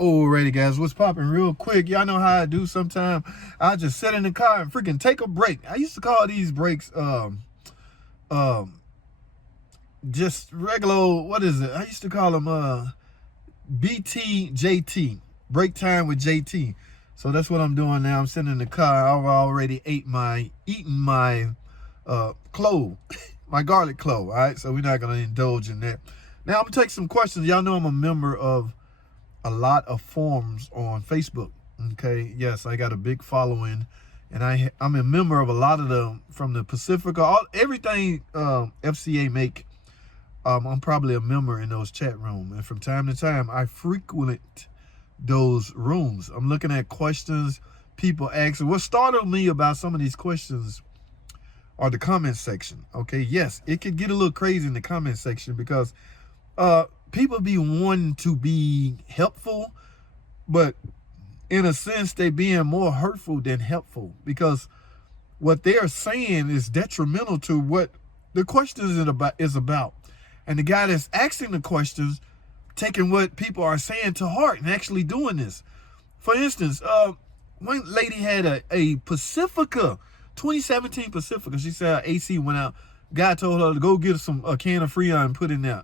Alrighty, guys, what's popping real quick? Y'all know how I do sometimes. I just sit in the car and freaking take a break. I used to call these breaks just regular, what is it? I used to call them BTJT, break time with JT. So that's what I'm doing now. I'm sitting in the car. I've already eaten my clove, my garlic clove. All right, so we're not gonna indulge in that. Now I'm gonna take some questions. Y'all know I'm a member of a lot of forums on Facebook. Okay, yes, I got a big following, and I'm a member of a lot of them from the Pacifica, everything FCA make. I'm probably a member in those chat rooms, and from time to time I frequent those rooms. I'm looking at questions people ask. What startled me about some of these questions are the comment section. Okay, yes, it could get a little crazy in the comment section because people be wanting to be helpful, but in a sense, they being more hurtful than helpful because what they're saying is detrimental to what the question is about. And the guy that's asking the questions, taking what people are saying to heart and actually doing this. For instance, one lady had a Pacifica, 2017 Pacifica. She said her AC went out. Guy told her to go get a can of Freon and put in there.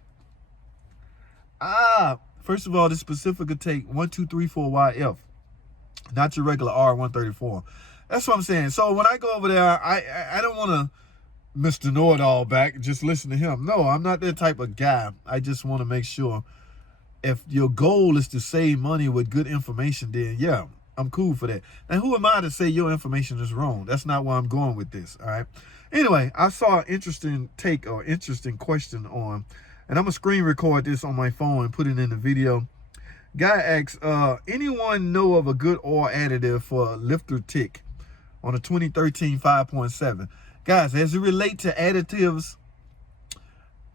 First of all, this Pacifica take 1234YF, not your regular R134. That's what I'm saying. So when I go over there, I don't want to Mr. Know-it-all back, just listen to him. No, I'm not that type of guy. I just want to make sure if your goal is to save money with good information, then yeah, I'm cool for that. Now, who am I to say your information is wrong? That's not where I'm going with this, all right? Anyway, I saw an interesting take or interesting question on, and I'm going to screen record this on my phone and put it in the video. Guy asks, anyone know of a good oil additive for lifter tick on a 2013 5.7? Guys, as it relates to additives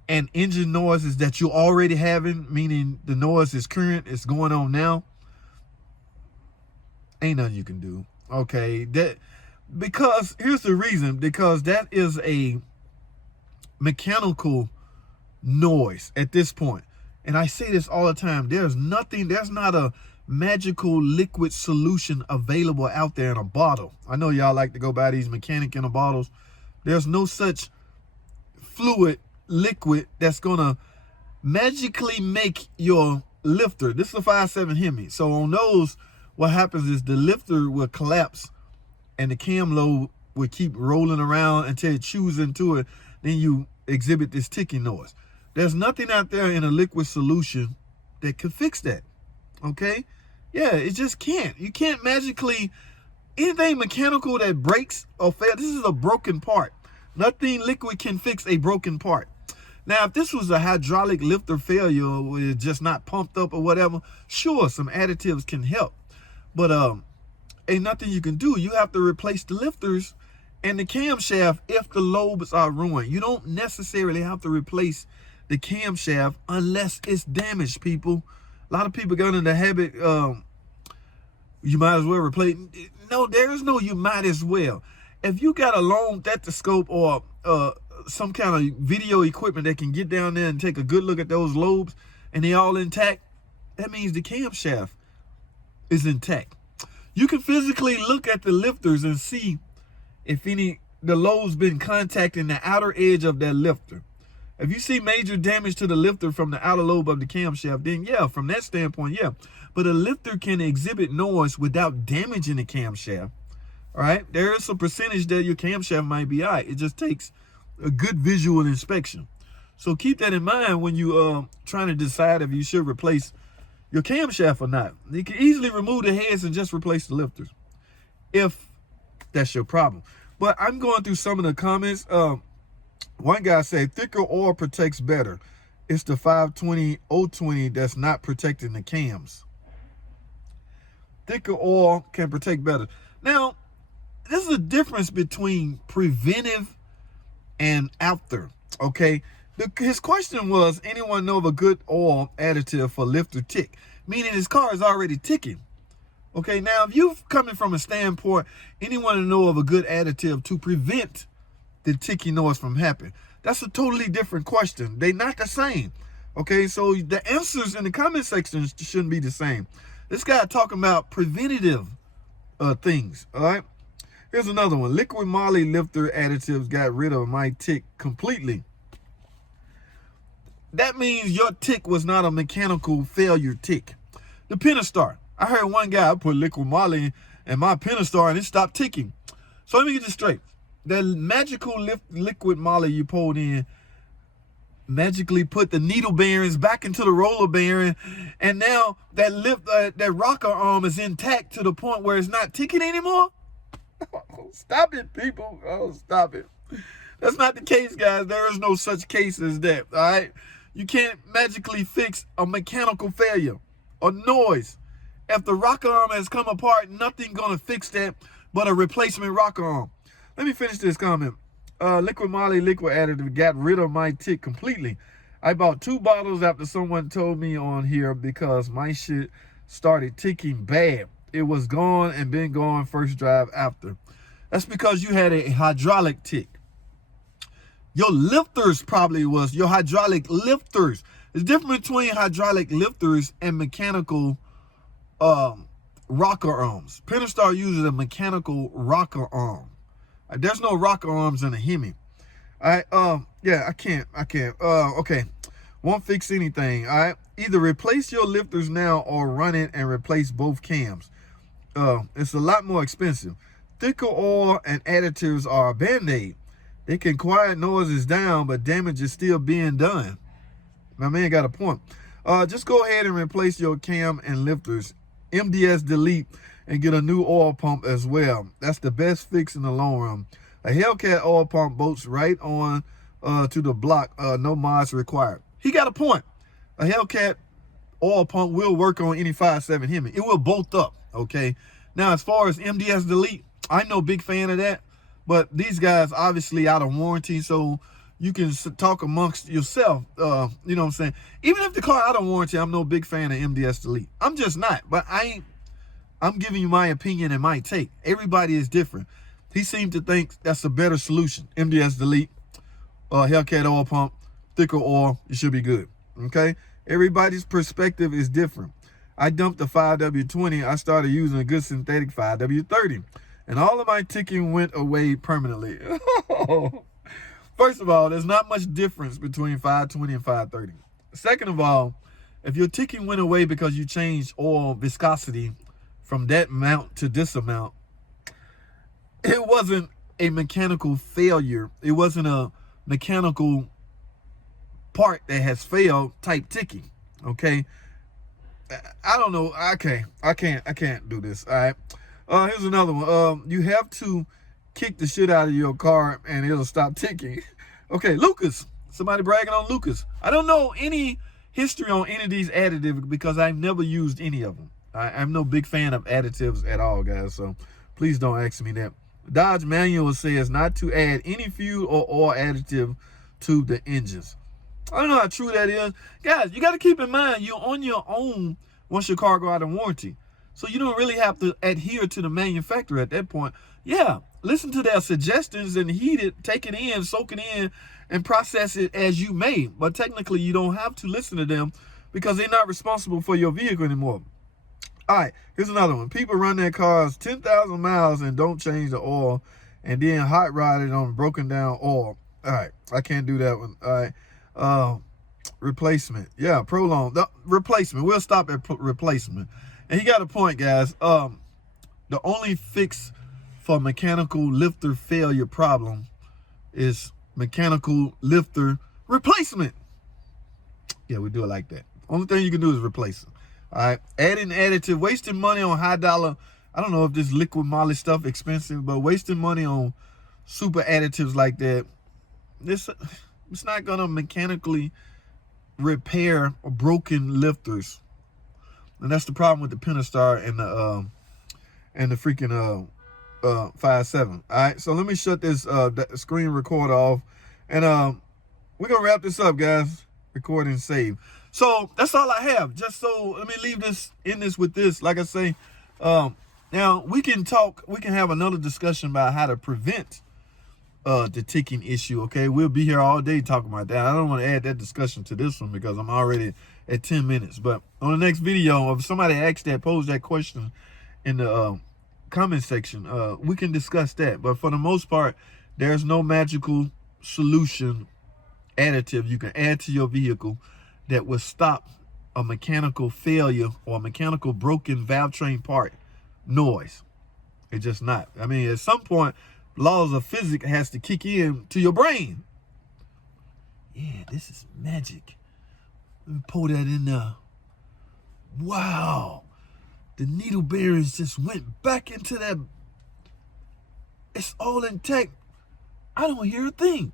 and engine noises that you're already having, meaning the noise is current, it's going on now, ain't nothing you can do. Okay, because here's the reason, because that is a mechanical noise at this point. And I say this all the time, there's not a magical liquid solution available out there in a bottle. I know y'all like to go buy these mechanic in a bottles. There's no such fluid liquid that's gonna magically make your lifter. This is a 5.7 Hemi. So on those, what happens is the lifter will collapse and the cam lobe will keep rolling around until it chews into it. Then you exhibit this ticking noise. There's nothing out there in a liquid solution that could fix that. Okay? Yeah, it just can't. You can't magically, anything mechanical that breaks or fails, this is a broken part. Nothing liquid can fix a broken part. Now, if this was a hydraulic lifter failure where it's just not pumped up or whatever, sure, some additives can help. But ain't nothing you can do. You have to replace the lifters and the camshaft if the lobes are ruined. You don't necessarily have to replace the camshaft unless it's damaged, people. A lot of people got in the habit, you might as well replace. No, there is no you might as well. If you got a long stethoscope or some kind of video equipment that can get down there and take a good look at those lobes and they all intact, that means the camshaft is intact. You can physically look at the lifters and see if the lobes been contacting the outer edge of that lifter. If you see major damage to the lifter from the outer lobe of the camshaft, then yeah, from that standpoint, yeah. But a lifter can exhibit noise without damaging the camshaft. All right, there is a percentage that your camshaft might be all right. It just takes a good visual inspection. So keep that in mind when you trying to decide if you should replace your camshaft or not. You can easily remove the heads and just replace the lifters if that's your problem. But I'm going through some of the comments. One guy said thicker oil protects better. It's the 520-020 that's not protecting the cams. Thicker oil can protect better. Now, this is a difference between preventive and after, okay? His question was, anyone know of a good oil additive for lifter tick? Meaning his car is already ticking. Okay, now if you're coming from a standpoint, anyone know of a good additive to prevent the ticking noise from happening? That's a totally different question. They're not the same. Okay, so the answers in the comment section shouldn't be the same. This guy talking about preventative things. All right. Here's another one. Liquid moly lifter additives got rid of my tick completely. That means your tick was not a mechanical failure tick. The Pentastar. I heard one guy put liquid moly in my Pentastar and it stopped ticking. So let me get this straight. That magical liquid moly you pulled in magically put the needle bearings back into the roller bearing, and now that rocker arm is intact to the point where it's not ticking anymore? Stop it, people. Oh, stop it. That's not the case, guys. There is no such case as that, all right? You can't magically fix a mechanical failure or noise. If the rocker arm has come apart, nothing gonna fix that but a replacement rocker arm. Let me finish this comment. Liquid moly liquid additive got rid of my tick completely. I bought 2 bottles after someone told me on here because my shit started ticking bad. It was gone and been gone first drive after. That's because you had a hydraulic tick. Your lifters probably was your hydraulic lifters. There's a difference between hydraulic lifters and mechanical rocker arms. Pentastar uses a mechanical rocker arm. There's no rocker arms in a Hemi. All right, yeah, I can't. Okay, won't fix anything. All right, either replace your lifters now or run it and replace both cams. It's a lot more expensive. Thicker oil and additives are a band-aid. They can quiet noises down, but damage is still being done. My man got a point. Just go ahead and replace your cam and lifters. MDS delete and get a new oil pump as well. That's the best fix in the long run. A Hellcat oil pump bolts right on to the block. No mods required. He got a point. A Hellcat oil pump will work on any 5.7 Hemi. It will bolt up, okay? Now, as far as MDS delete, I'm no big fan of that. But these guys obviously out of warranty, so you can talk amongst yourself. You know what I'm saying? Even if the car out of warranty, I'm no big fan of MDS delete. I'm just not. But I'm giving you my opinion and my take. Everybody is different. He seemed to think that's a better solution. MDS delete, Hellcat oil pump, thicker oil, it should be good. Okay? Everybody's perspective is different. I dumped the 5W20. I started using a good synthetic 5W30. And all of my ticking went away permanently. First of all, there's not much difference between 520 and 530. Second of all, if your ticking went away because you changed oil viscosity from that amount to this amount, it wasn't a mechanical failure. It wasn't a mechanical part that has failed type ticking. Okay. I don't know. I can't do this. All right. Here's another one. You have to kick the shit out of your car and it'll stop ticking. Okay, Lucas. Somebody bragging on Lucas. I don't know any history on any of these additives because I've never used any of them. I'm no big fan of additives at all, guys, so please don't ask me that. Dodge manual says not to add any fuel or oil additive to the engines. I don't know how true that is. Guys, you got to keep in mind you're on your own once your car go out of warranty. So you don't really have to adhere to the manufacturer at that point. Yeah, listen to their suggestions and heat it, take it in, soak it in, and process it as you may. But technically, you don't have to listen to them because they're not responsible for your vehicle anymore. All right, here's another one. People run their cars 10,000 miles and don't change the oil and then hot rod it on broken down oil. All right, I can't do that one. All right, replacement. Yeah, prolong. The replacement. We'll stop at replacement. And he got a point, guys. The only fix for mechanical lifter failure problem is mechanical lifter replacement. Yeah, we do it like that. Only thing you can do is replace it. All right, adding additive, wasting money on high dollar. I don't know if this liquid moly stuff expensive, but wasting money on super additives like that, it's not gonna mechanically repair broken lifters. And that's the problem with the Pentastar and the freaking 5.7. All right, so let me shut this screen recorder off, and we're gonna wrap this up, guys. Record and save. So that's all I have. Just so let me leave this with this. Like I say, now we can have another discussion about how to prevent the ticking issue. Okay, we'll be here all day talking about that. I don't want to add that discussion to this one because I'm already at 10 minutes. But on the next video, if somebody asks that, pose that question in the comment section, we can discuss that. But for the most part, there's no magical solution additive you can add to your vehicle that will stop a mechanical failure or a mechanical broken valve train part noise. It's just not. I mean, at some point, laws of physics has to kick in to your brain. Yeah, this is magic. Let me pour that in there. Wow. The needle bearings just went back into that. It's all intact. I don't hear a thing.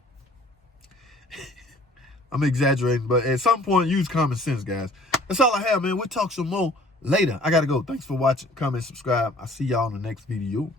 I'm exaggerating, but at some point, use common sense, guys. That's all I have, man. We'll talk some more later. I got to go. Thanks for watching. Comment, subscribe. I'll see y'all in the next video.